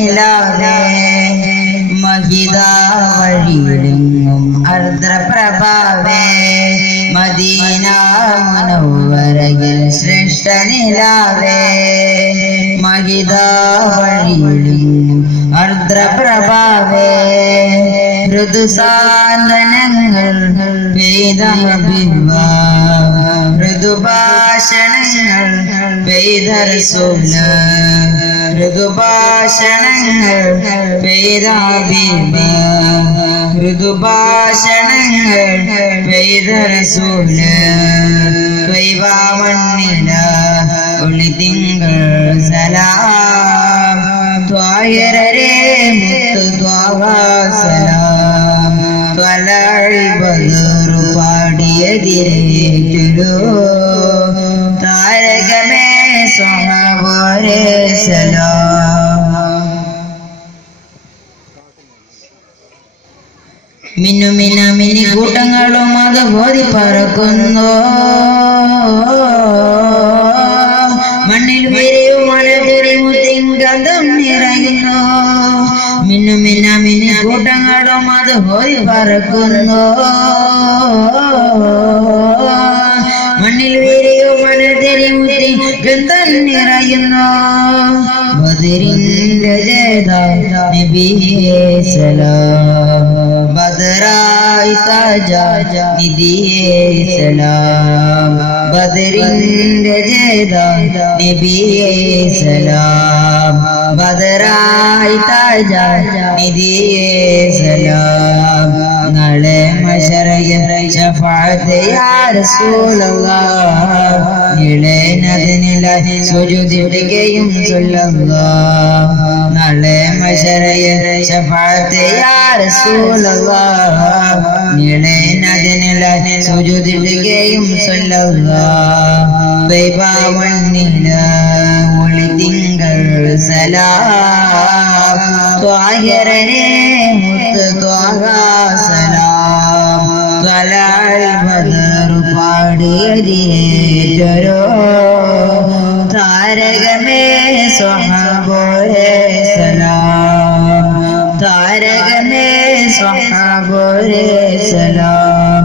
നിലാവേ മഹിത വഴിയിലെങ്ങും അർദ്രപ്രഭാവേ മദീന മുനവ്വറയിൽ ശ്രേഷ്ഠ നിലാവേ മഹിത വഴിയിലെങ്ങും അർദ്രപ്രഭാവേ ഋതുസാന്ത്വനങ്ങൾ പെയ്ത ഹബീബ ഋതുഭാഷണങ്ങൾ പെയ്ത റസൂല ഋതുഭാഷണങ്ങൾ പെയ്ത ഹബീബ ഋതുഭാഷണങ്ങൾ പെയ്ത റസൂല വൈവാമണ്ണില ഒളിതിങ്കൾ സലാം ത്വായരരെ മുത്തു ത്വാഹാ സലാം ത്വലഴി ബദറു പാടിയതിരേറ്റൊരു താരകമേ സ്വഹബോരെ സലാം മിന്നുമിനി കൂട്ടങ്ങളും അത് ഓതി പറക്കുന്നു മണ്ണിൽ വിരിയും മലവിരിമുത്തിൻ ഗന്ധം നിറയുന്നു മിന്നുമിനി കൂട്ടങ്ങളും അത് ഓതി പറക്കുന്നു മണ്ണിൽ വിരിയും മലതിരിമുത്തിൻ ഗന്ധം നിറയുന്നു ബദരിന്റെ ജേതാ നബിയേ സലാം ബദറായി താജ നിധിയേ സലാം ബദരിന്റെ ജേതാ നബിയേ സലാം ബദറായി താജ നിധിയേ സലാം നാളെ മശറയിൽ ശഫാഅത്ത് യാ റസൂലല്ലാഹ് നിളേനതിനിലായി സുജൂദിടുകയും സല്ലല്ലാഹ് നാളെ മശറയിൽ ശഫാഅത്ത് യാ റസൂലല്ലാഹ് നിളേനതിനിലായി സുജൂദിടുകയും സല്ലല്ലാഹ് വൈഭവന്നില ഒളിതിങ്കൾ സലാം ത്വാഹിറനെ മുത്ത് ത്വാഹാ സലാം ത്വലഅൽ ബദറു പാടിയതിരേറ്റൊരു താരകമേ സ്വഹബോരെ സലാം താരകമേ സ്വഹബോരെ സലാം.